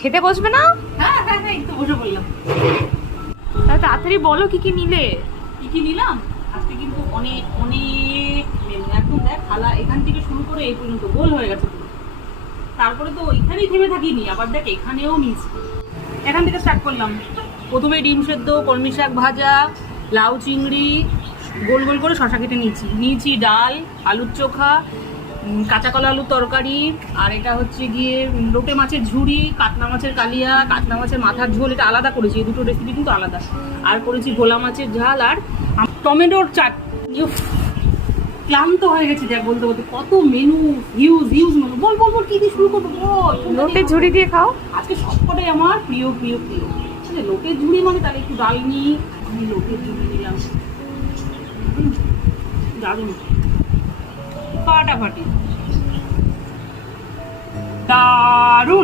খেতে বসবে না? হ্যাঁ হ্যাঁ হ্যাঁ, একটু বসে বললাম। তা তাড়াতাড়ি বলো কি কি নিলে। কি কি নিলাম আজকে, কিন্তু অনেক অনেক মেনু। একদম দেখ, থালা এখান থেকে শুরু করে এই পর্যন্ত গোল হয়ে গেছে পুরো। তারপরে তো ওইখানেই থেমে থাকিনি, আবার দেখ এখানেও নিয়েছি। এখান থেকে স্টার্ট করলাম। প্রথমে ডিম সেদ্ধ, কলমি শাক ভাজা, লাউ চিংড়ি, গোল গোল করে শশা কেটে নিয়েছি ডাল, আলুর চোখা, কাঁচা কলা আলুর তরকারি, আর এটা হচ্ছে গিয়ে লোটে মাছের ঝুড়ি, কাতলা মাছের কালিয়া, কাতলা মাছের মাথার ঝোল। এটা আলাদা করেছি, এই দুটো রেসিপি কিন্তু আলাদা। আর করেছি ভোলা মাছের ঝাল আর টমেটোর চাটনি। ক্লান্ত হয়ে গেছি দেখ বলতে বলতে, কত মেনু, হিউজ হিউজ মেনু। বল বল বল, কি দিয়ে শুরু করবো বল। লোটে ঝুড়ি দিয়ে খাও। আজকে সবকটাই আমার প্রিয় প্রিয় প্রিয়। লোটের ঝুড়ি মানে তাহলে একটু ডাল নিই। আমি লোটের ঝুড়ি নিলাম, দারুণ ফাটাফাটি, দারুণ।